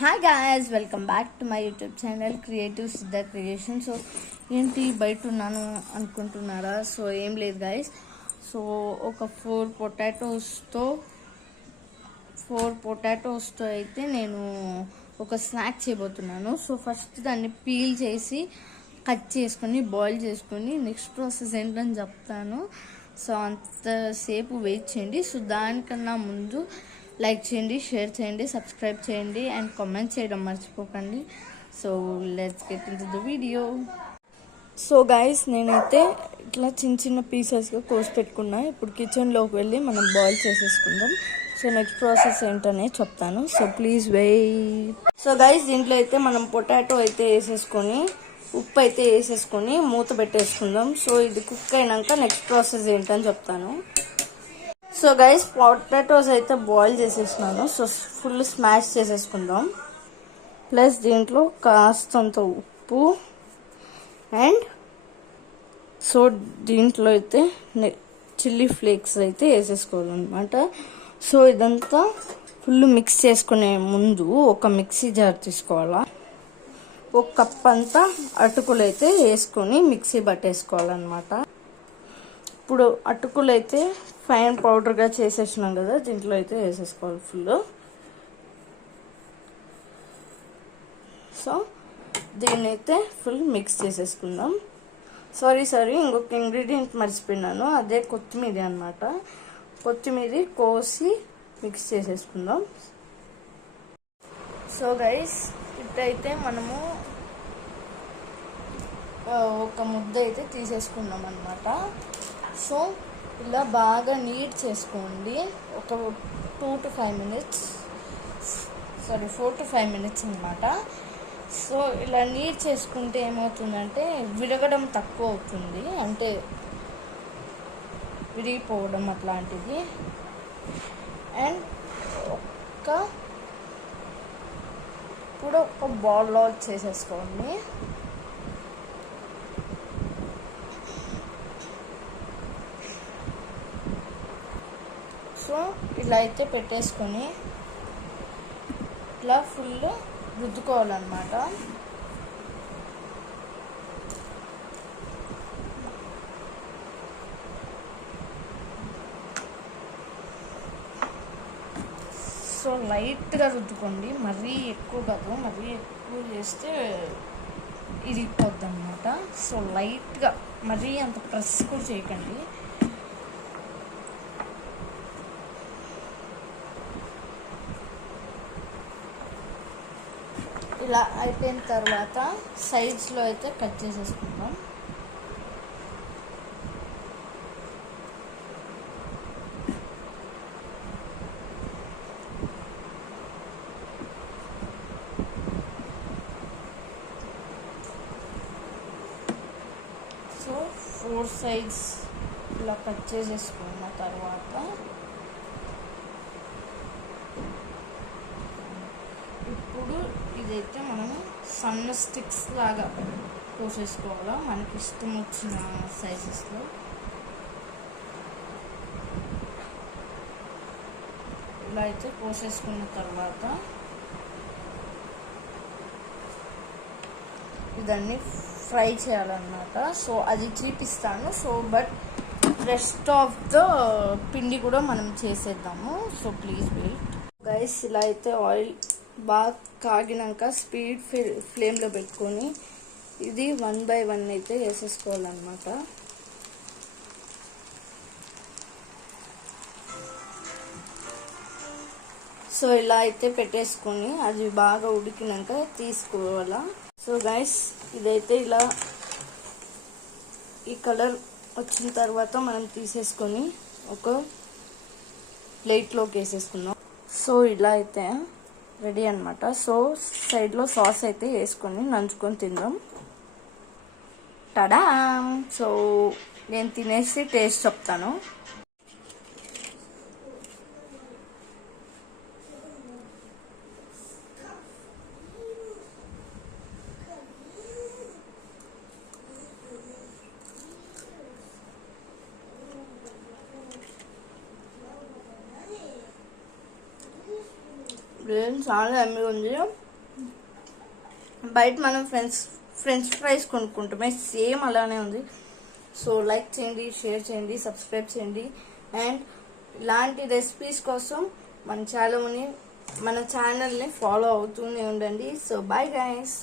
Hi guys, welcome back to my YouTube channel creative సిద్ధ creation. So ఏంటి బయట ఉన్నాను అనుకుంటున్నారా? సో ఏం లేదు గాయస్. సో ఒక ఫోర్ పొటాటోస్తో అయితే నేను ఒక స్నాక్ చేయబోతున్నాను. సో ఫస్ట్ దాన్ని పీల్ చేసి కట్ చేసుకొని బాయిల్ చేసుకొని నెక్స్ట్ ప్రాసెస్ ఏంటని చెప్తాను. సో అంతసేపు వెయిట్ చేయండి. సో దానికన్నా ముందు లైక్ చేయండి, షేర్ చేయండి, సబ్స్క్రైబ్ చేయండి అండ్ కామెంట్ చేయడం మర్చిపోకండి. So let's get in to the video. So guys, నేనైతే ఇట్లా చిన్న చిన్న పీసెస్గా కోసి పెట్టుకున్నా. ఇప్పుడు కిచెన్లోకి వెళ్ళి మనం బాయిల్ చేసేసుకుందాం. సో నెక్స్ట్ ప్రాసెస్ ఏంటనే చెప్తాను. So please wait. So guys, దీంట్లో అయితే మనం పొటాటో అయితే వేసేసుకొని ఉప్పు అయితే వేసేసుకొని మూత పెట్టేసుకుందాం. సో ఇది కుక్ అయినాక నెక్స్ట్ ప్రాసెస్ ఏంటని చెప్తాను. సో గైస్, పొటాటోస్ అయితే బాయిల్ చేసేసినాను. సో ఫుల్ స్మాష్ చేసేసుకుందాం. ప్లస్ దీంట్లో కాస్తంత ఉప్పు అండ్ సో దీంట్లో అయితే చిల్లీ ఫ్లేక్స్ అయితే వేసేసుకోవాలన్నమాట. సో ఇదంతా ఫుల్ మిక్స్ చేసుకునే ముందు ఒక మిక్సీ జార్ తీసుకోవాలా. ఒక కప్ అంతా అటుకులు అయితే వేసుకొని మిక్సీ పట్టేసుకోవాలన్నమాట. ఇప్పుడు అటుకులు అయితే ఫైన్ పౌడర్గా చేసేసినాం కదా, దీంట్లో అయితే వేసేసుకోవాలి ఫుల్. సో దీన్ని అయితే ఫుల్ మిక్స్ చేసేసుకుందాం. సారీ ఇంకొక ఇంగ్రీడియంట్ మర్చిపోయినాను, అదే కొత్తిమీర అనమాట. కొత్తిమీర కోసి మిక్స్ చేసేసుకుందాం. సో గైస్, ఇప్పుడైతే మనము ఒక ముద్ద అయితే తీసేసుకుందాం అనమాట. సో ఇలా బాగా నీట్ చేసుకోండి. ఒక 4 to 5 మినిట్స్ అనమాట. సో ఇలా నీట్ చేసుకుంటే ఏమవుతుందంటే విరగడం తక్కువ అవుతుంది, అంటే విరిగిపోవడం అట్లాంటిది. అండ్ ఇప్పుడు ఒక బౌల్లో చేసేసుకోండి. సో ఇలా అయితే పెట్టేసుకొని ఇట్లా ఫుల్ రుద్దుకోవాలన్నమాట. సో లైట్గా రుద్దుకోండి, మరీ ఎక్కువ కాదు. మరీ ఎక్కువ చేస్తే ఇరిగిపోద్ది అన్నమాట. సో లైట్గా, మరీ అంత ప్రెస్ కూడా చేయకండి. ఇలా అయిపోయిన తర్వాత సైడ్స్లో అయితే కట్ చేసేసుకుందాం. సో 4 sides ఇలా కట్ చేసేసుకున్న తర్వాత ఇప్పుడు ఇదైతే మనం సన్న స్టిక్స్ లాగా కోసేసుకోవాలా, మనకి ఇష్టం వచ్చిన సైజెస్లో. ఇలా అయితే కోసేసుకున్న తర్వాత ఇదాన్ని ఫ్రై చేయాలన్నమాట. సో అది చూపిస్తాను. So but rest of the పిండి కూడా మనం చేసేద్దాము. So please wait guys. ఇలా అయితే ఆయిల్ బాగా కాగినాక స్పీడ్ ఫ్లేమ్లో పెట్టుకొని ఇది 1 by 1 అయితే వేసేసుకోవాలన్నమాట. సో ఇలా అయితే పెట్టేసుకొని అది బాగా ఉడికినాక తీసుకోవాలా. సో గైస్, ఇదైతే ఇలా ఈ కలర్ వచ్చిన తర్వాత మనం తీసేసుకొని ఒక ప్లేట్లోకి వేసేసుకున్నాం. సో ఇలా అయితే రెడీ అనమాట. సో సైడ్లో సాస్ అయితే వేసుకొని నంచుకొని తిందాం. టడా! సో నేను తినేసి టేస్ట్ చెప్తాను. చాలా యమ్మీగా ఉంది. బయట మనం ఫ్రెంచ్ ఫ్రైస్ కొనుక్కుంటామే, సేమ్ అలానే ఉంది. సో లైక్ చేయండి, షేర్ చేయండి, సబ్స్క్రైబ్ చేయండి. అండ్ ఇలాంటి రెసిపీస్ కోసం మన ఛానల్ని ఫాలో అవుతూనే ఉండండి. So bye guys.